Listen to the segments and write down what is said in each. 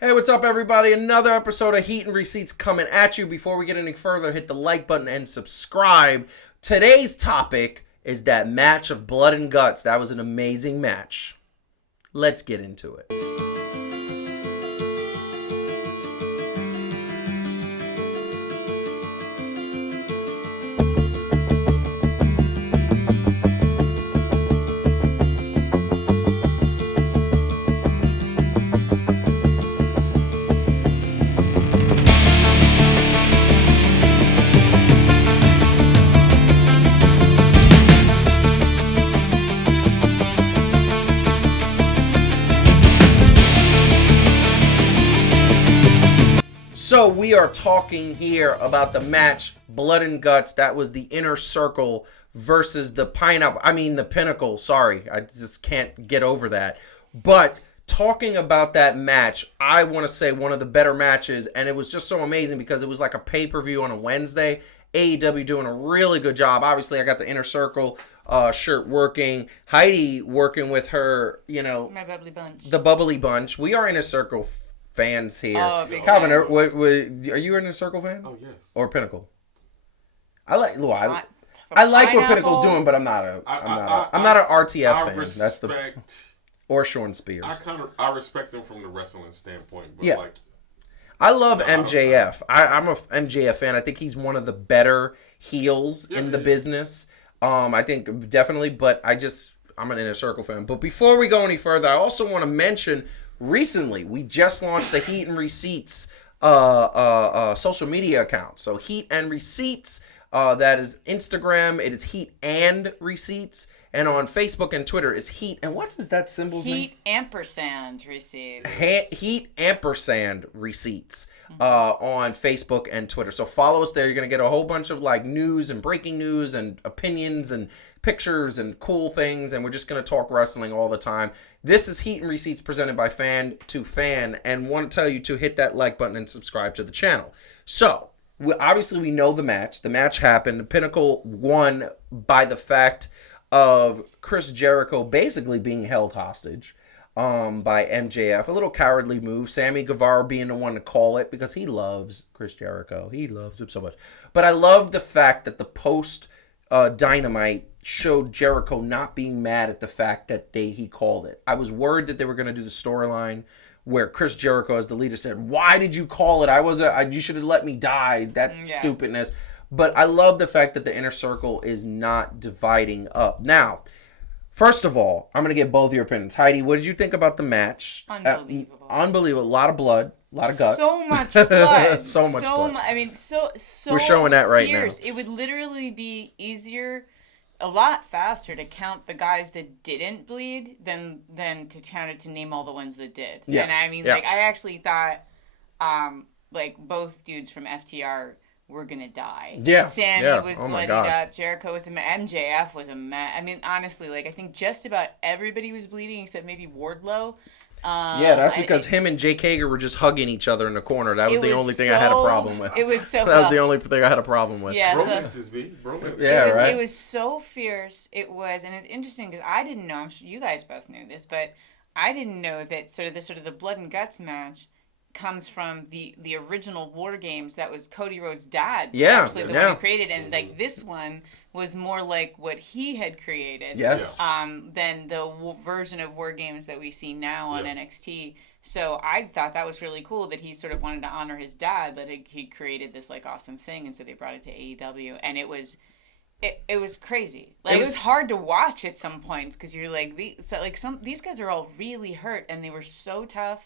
Hey, what's up, everybody? Another episode of Heat and Receipts coming at you. Before we get any further, hit the like button and subscribe. Today's topic is that match of blood and guts. That was an amazing match. Let's get into it. So we are talking here about the match, Blood and Guts. That was the Inner Circle versus the Pinnacle. Sorry, I just can't get over that. But talking about that match, I want to say one of the better matches, and it was just so amazing because it was like a pay-per-view on a Wednesday. AEW doing a really good job. Obviously, I got the Inner Circle shirt working. Heidi working with her, my bubbly bunch. The bubbly bunch. We are Inner Circle fans here. Oh, big Calvin, fan. are you in a Circle fan? Oh, yes. Or Pinnacle? I like what Pineapple. Pinnacle's doing, but I'm not an RTF I fan. respect, That's or Sean Spears. I respect them from the wrestling standpoint, but Yeah. I love MJF. I'm a MJF fan. I think he's one of the better heels in the business. I think definitely, but I'm an Inner Circle fan. But before we go any further, I also want to mention recently we just launched the Heat and Receipts social media account. So Heat and Receipts, that is Instagram. It is Heat and Receipts. And on Facebook and Twitter is Heat. And what is that symbol's name? Heat ampersand receipts. Heat ampersand receipts on Facebook and Twitter. So follow us there. You're going to get a whole bunch of like news and breaking news and opinions and pictures and cool things. And we're just going to talk wrestling all the time. This is Heat and Receipts presented by Fan to Fan. And want to tell you to hit that like button and subscribe to the channel. So obviously we know the match. The match happened. The Pinnacle won by the fact of Chris Jericho basically being held hostage by MJF. A little cowardly move. Sammy Guevara being the one to call it because he loves Chris Jericho. He loves him so much. But I love the fact that the post Dynamite showed Jericho not being mad at the fact that he called it. I was worried that they were going to do the storyline where Chris Jericho as the leader said, "Why did you call it? You should have let me die." That stupidness. But I love the fact that the Inner Circle is not dividing up. Now, first of all, I'm going to get both of your opinions. Heidi, what did you think about the match? Unbelievable. Unbelievable. A lot of blood. A lot of guts. So much blood. so much blood. So We're showing that right fierce. now. It would literally be easier, a lot faster to count the guys that didn't bleed than to count it to name all the ones that did. Yeah. And I mean, I actually thought, both dudes from FTR were gonna die. Yeah. Sammy was Oh my bloodied God. up. Jericho was MJF was a mess. I mean, honestly, I think just about everybody was bleeding except maybe Wardlow. That's because him and Jake Hager were just hugging each other in the corner. That was the only thing I had a problem with. It was so. That was the only thing I had a problem with. Yeah. Bromances, bromances. Yeah, right. It was so fierce. It was, and it's interesting because I didn't know. I'm sure you guys both knew this, but I didn't know that sort of the blood and guts match comes from the original War Games. That was Cody Rhodes' dad. Yeah, actually the one who created, and this one was more like what he had created. Yes. Than the version of War Games that we see now on NXT. So I thought that was really cool that he sort of wanted to honor his dad, that he created this awesome thing, and so they brought it to AEW, and it was crazy. It was hard to watch at some points because you're these guys are all really hurt, and they were so tough,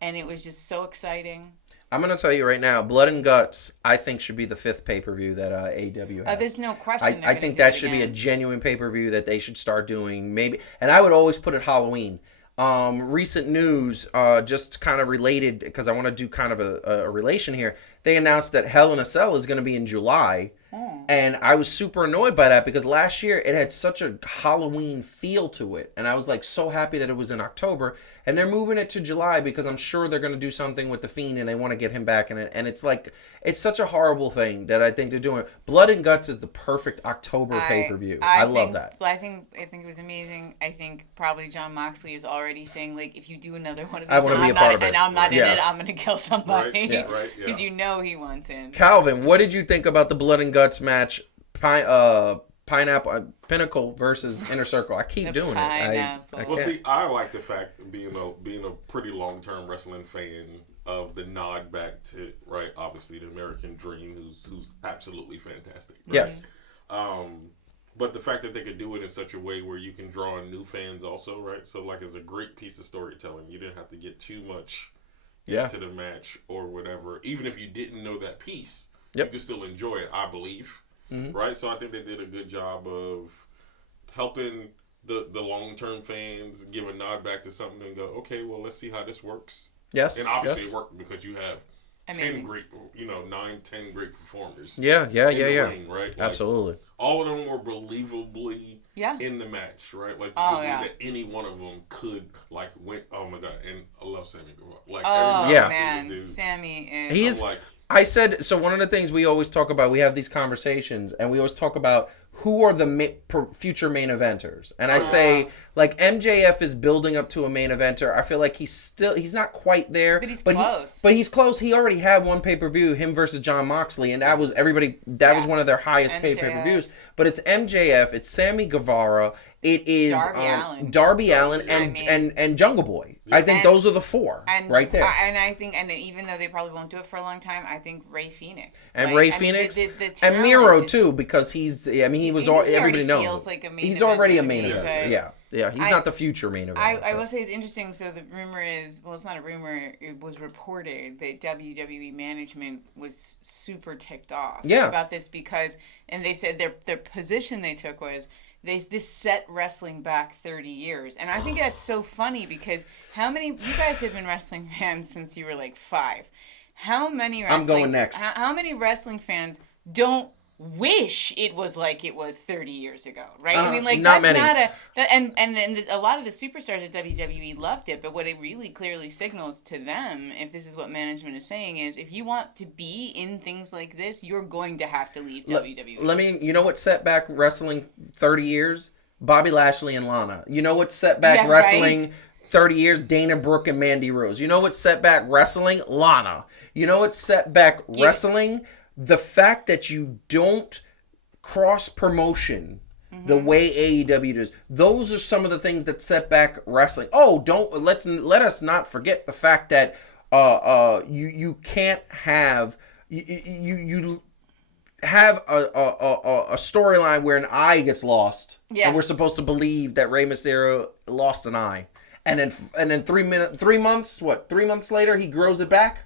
and it was just so exciting. I'm going to tell you right now, Blood and Guts, I think, should be the 5th pay-per-view that AEW has. There's no question. I think that should be a genuine pay-per-view that they should start doing. Maybe, and I would always put it Halloween. Recent news, just kind of related, because I want to do kind of a relation here. They announced that Hell in a Cell is going to be in July. And I was super annoyed by that because last year it had such a Halloween feel to it. And I was so happy that it was in October. and they're moving it to July because I'm sure they're going to do something with the Fiend and they want to get him back in it. And it's like, it's such a horrible thing that I think they're doing. Blood and Guts is the perfect October pay-per-view. I love that. I think it was amazing. I think probably Jon Moxley is already saying, like, if you do another one of these, I want to be a part of it. And I'm not in it, I'm going to kill somebody. Right, yeah. Right, yeah. Because you know he wants in. Calvin, what did you think about the Blood and Guts match? Pinnacle versus Inner Circle. I keep doing it. I well, see, I like the fact of being a pretty long-term wrestling fan of the nod back to, right, obviously the American Dream, who's absolutely fantastic. Right? Yes. But the fact that they could do it in such a way where you can draw in new fans also, right? So, like, it's a great piece of storytelling. You didn't have to get too much into the match or whatever. Even if you didn't know that piece, you could still enjoy it, I believe. Mm-hmm. Right? So I think they did a good job of helping the long-term fans give a nod back to something and go, okay, well, let's see how this works. Yes. And obviously it worked because you have 10 great performers. Yeah. Ring, right? Like, absolutely. All of them were believably in the match, right? Like, that any one of them could, like, win. Oh, my God. And I love Sammy Guevara. Like, every time I see this dude, Sammy is... I said, so one of the things we always talk about, we have these conversations, and we always talk about who are the future main eventers. And I say, like, MJF is building up to a main eventer. I feel like he's not quite there. But he's close. But he's close. He already had one pay-per-view, him versus Jon Moxley, and that was one of their highest paid pay-per-views. But it's MJF, it's Sammy Guevara, it is Darby Allin and Jungle Boy. I think those are the four right there. And I think, and even though they probably won't do it for a long time, I think Rey Fénix. And Rey Fénix. And Miro, too, because everybody knows. Feels like a main he's already a main event. Yeah, he's not the future main event. I will say it's interesting. So the rumor is, well, it's not a rumor. It was reported that WWE management was super ticked off about this because, and they said their position they took was, this set wrestling back 30 years. And I think that's so funny because you guys have been wrestling fans since you were like 5. How many wrestling, I'm going next. How many wrestling fans don't wish it was like it was 30 years ago, right? I mean, like, not that's many. And a lot of the superstars at WWE loved it, but what it really clearly signals to them, if this is what management is saying, is if you want to be in things like this, you're going to have to leave WWE. You know what set back wrestling 30 years? Bobby Lashley and Lana. You know what set back wrestling 30 years? Dana Brooke and Mandy Rose. You know what set back wrestling? Lana. You know what set back wrestling? The fact that you don't cross promotion the way AEW does, those are some of the things that set back wrestling. Oh, let us not forget the fact that you can't have you have a storyline where an eye gets lost, and we're supposed to believe that Rey Mysterio lost an eye, and then 3 months later he grows it back.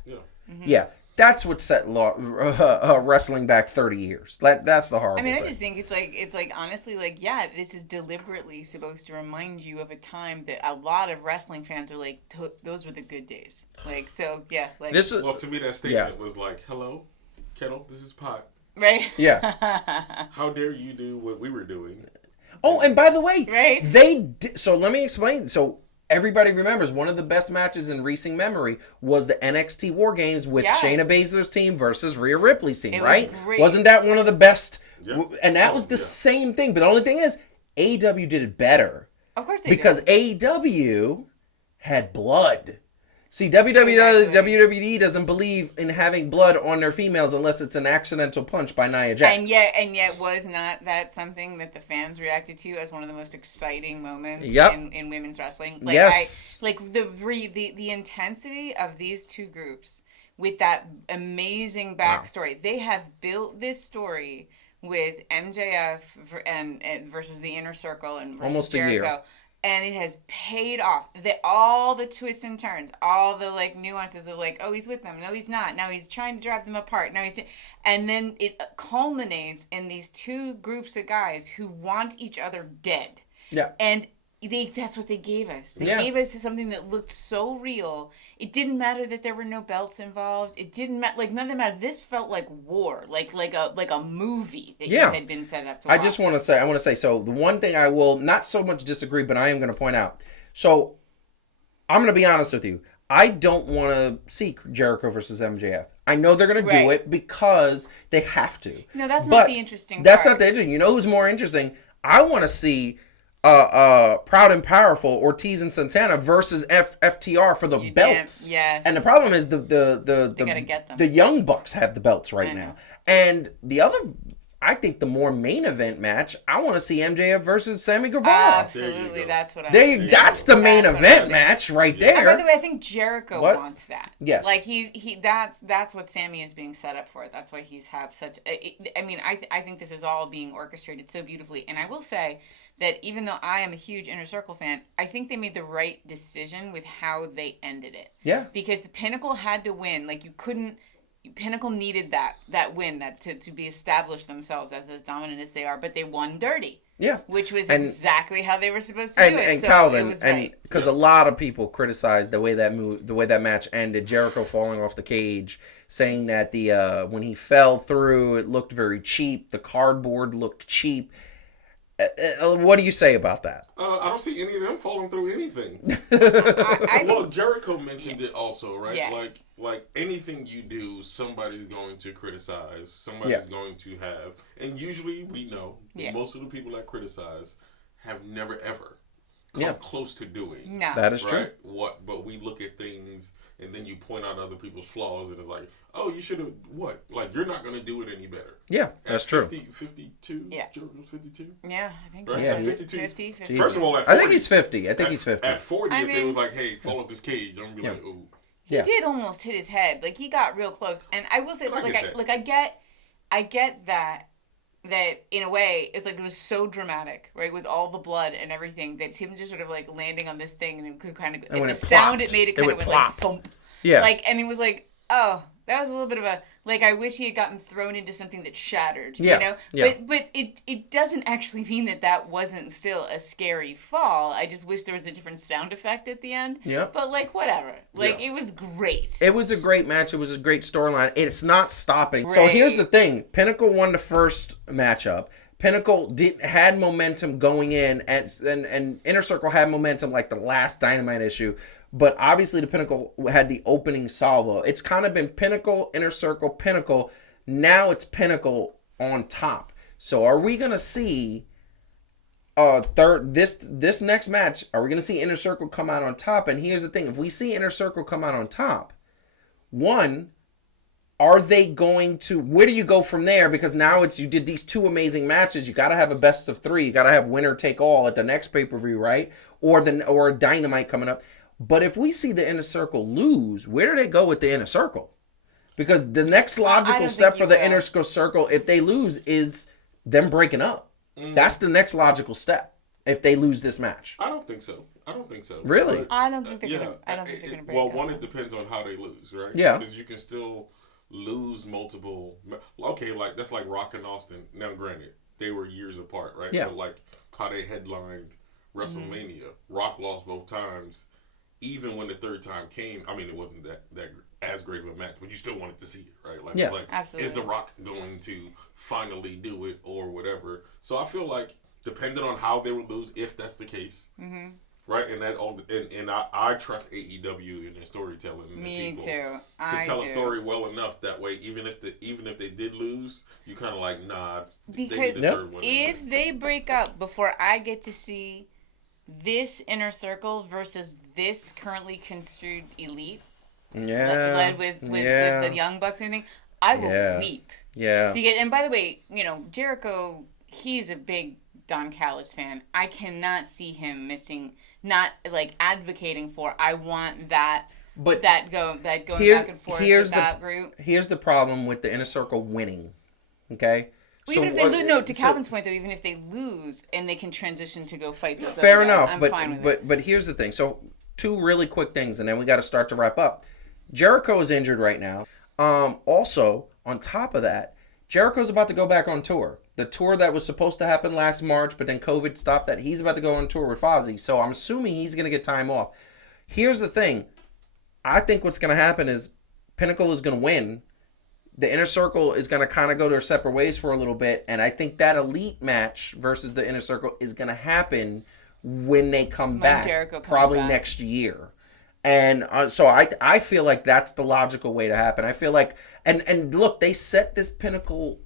Yeah. That's what set wrestling back 30 years. That's the horrible thing. I just think it's like honestly, like, this is deliberately supposed to remind you of a time that a lot of wrestling fans are like, those were the good days. Like, so, like... Well, to me, that statement was like, hello, Kettle, this is Pot. Right? Yeah. How dare you do what we were doing? Oh, and by the way, right? So let me explain. So... Everybody remembers one of the best matches in recent memory was the NXT War Games with Shayna Baszler's team versus Rhea Ripley's team, right? Wasn't that one of the best? Yeah. And that was the same thing. But the only thing is, AEW did it better. Of course they did. Because AEW had blood. See, WWE doesn't believe in having blood on their females unless it's an accidental punch by Nia Jax. And yet was not that something that the fans reacted to as one of the most exciting moments in women's wrestling? Like, yes. The intensity of these two groups with that amazing backstory. Wow. They have built this story with MJF and versus the Inner Circle and versus almost Jericho. A year. And it has paid off. All the twists and turns, all the nuances of oh, he's with them, no, he's not. Now he's trying to drive them apart. And then it culminates in these two groups of guys who want each other dead. Yeah. And that's what they gave us. They gave us something that looked so real. It didn't matter that there were no belts involved. It didn't matter. None of that mattered. This felt like war, like a movie that had been set up to watch. I want to say, so the one thing I will not so much disagree, but I am going to point out. So I'm going to be honest with you. I don't want to see Jericho versus MJF. I know they're going to do it because they have to. No, that's not the interesting That's part. not the interesting. You know who's more interesting? I want to see Proud and Powerful, Ortiz and Santana versus FTR for the belts. Yes. And the problem is They gotta get them. the Young Bucks have the belts right now. And the other, I think the more main event match, I want to see MJF versus Sammy Guevara. Absolutely, that's what That's the main event match right there. And by the way, I think Jericho wants that. Yes. Like that's what Sammy is being set up for. That's why he's have such. I think this is all being orchestrated so beautifully. And I will say that even though I am a huge Inner Circle fan, I think they made the right decision with how they ended it. Yeah. Because the Pinnacle had to win. Like you couldn't. Pinnacle needed that win, to be established themselves as dominant as they are, but they won dirty. Yeah, which was exactly how they were supposed to do it. And so Calvin, it was right. Because a lot of people criticized the way that match ended, Jericho falling off the cage, saying that the when he fell through, it looked very cheap. The cardboard looked cheap. What do you say about that? I don't see any of them falling through anything. Well, Jericho mentioned it also, right? Yes. Like anything you do, somebody's going to criticize. Somebody's going to have, and usually we know most of the people that criticize have never ever come close to doing. No, that is true. But we look at things and then you point out other people's flaws, and it's like, oh, you should have what? Like you're not going to do it any better. Yeah, that's true. 52. Yeah, Jericho's 52. Yeah, I think. Right? Yeah, 52. 50. First of all, at 40, I think he's 50. I think he's 50. At 40, if they was like, hey, fall off this cage, I'm gonna be like, ooh. He did almost hit his head. Like he got real close. And I will say, I get that in a way it's like it was so dramatic, right, with all the blood and everything, that him just sort of like landing on this thing and it could kind of and the sound it made, it kind of went like thump. Yeah. Like, and he was like, oh, that was a little bit of a, like, I wish he had gotten thrown into something that shattered, you know? Yeah. But it doesn't actually mean that wasn't still a scary fall. I just wish there was a different sound effect at the end. Yeah. But, like, whatever. Like, it was great. It was a great match. It was a great storyline. It's not stopping. Right. So here's the thing. Pinnacle won the first matchup. Pinnacle had momentum going in, and Inner Circle had momentum like the last Dynamite issue. But obviously the Pinnacle had the opening salvo. It's kind of been Pinnacle, Inner Circle, Pinnacle. Now it's Pinnacle on top. So are we gonna see this next match? Are we gonna see Inner Circle come out on top? And here's the thing: if we see Inner Circle come out on top, one, are they going to? Where do you go from there? Because now you did these two amazing matches. You got to have a best of three. You got to have winner take all at the next pay-per-view, right? Or a Dynamite coming up. But if we see the Inner Circle lose, where do they go with the Inner Circle? Because the next logical step for the Inner Circle, if they lose, is them breaking up. That's the next logical step if they lose this match. I don't think so. Really? But, I don't think they're gonna. I don't think they're gonna break up. Well, one, it depends on how they lose, right? Yeah. Because you can still lose multiple. Okay, like that's like Rock and Austin. Now, granted, they were years apart, right? Yeah. But like how they headlined WrestleMania, Rock lost both times. Even when the third time came, I mean, it wasn't that as great of a match, but you still wanted to see it, right? Like, absolutely. Is The Rock going to finally do it or whatever? So I feel like, depending on how they would lose, if that's the case, right? And that all, and I trust AEW in their storytelling. And Me people too. To tell a story well enough that way, even if they did lose, you kind of like, nah. Because they need the third one if they break up before I get to see this Inner Circle versus this currently construed Elite, led with the Young Bucks and everything, I will weep. Yeah. Because, and by the way, Jericho, he's a big Don Callis fan. I cannot see him not like advocating for. I want that. But going back and forth with that route. Here's the problem with the Inner Circle winning. Okay. Well, even if they lose, to Calvin's point though, even if they lose and they can transition to go fight this fair other guy, enough, I'm fine with it. But here's the thing. So two really quick things, and then we got to start to wrap up. Jericho is injured right now. Also, on top of that, Jericho's about to go back on tour. The tour that was supposed to happen last March, but then COVID stopped that. He's about to go on tour with Fozzy, so I'm assuming he's going to get time off. Here's the thing. I think what's going to happen is Pinnacle is going to win. The Inner Circle is going to kind of go their separate ways for a little bit, and I think that Elite match versus the Inner Circle is going to happen when they come back, Jericho comes probably back. next year. And so I feel like that's the logical way to happen. I feel like, and look, they set this Pinnacle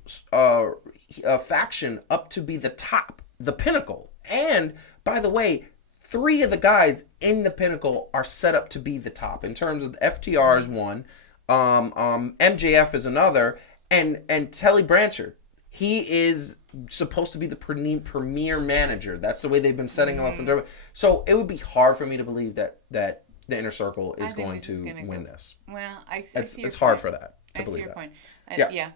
faction up to be the top, the Pinnacle. And by the way, 3 of the guys in the Pinnacle are set up to be the top in terms of FTR is one, MJF is another, and Telly Blanchard. He is supposed to be the premier manager. That's the way they've been setting him up. So it would be hard for me to believe that the Inner Circle is going to win this. Well, it's hard for that to believe that. Point. Yeah.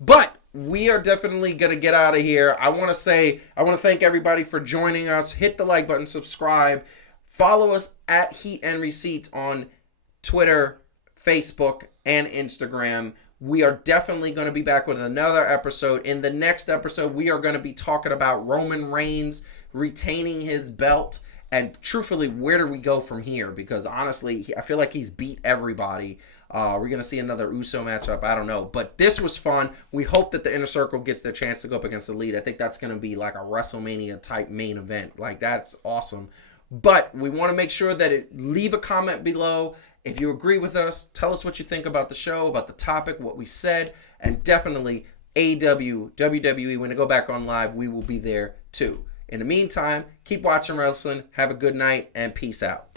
But we are definitely going to get out of here. I want to thank everybody for joining us. Hit the like button, subscribe. Follow us at Heat&Receipts on Twitter, Facebook, and Instagram. We are definitely going to be back with another episode. In the next episode, we are going to be talking about Roman Reigns retaining his belt. And truthfully, where do we go from here? Because honestly, I feel like he's beat everybody. We're going to see another Uso matchup. I don't know. But this was fun. We hope that the Inner Circle gets their chance to go up against the Elite. I think that's going to be like a WrestleMania type main event. Like, that's awesome. But we want to make sure that leave a comment below. If you agree with us, tell us what you think about the show, about the topic, what we said. And definitely AEW, WWE, when they go back on live, we will be there too. In the meantime, keep watching wrestling. Have a good night and peace out.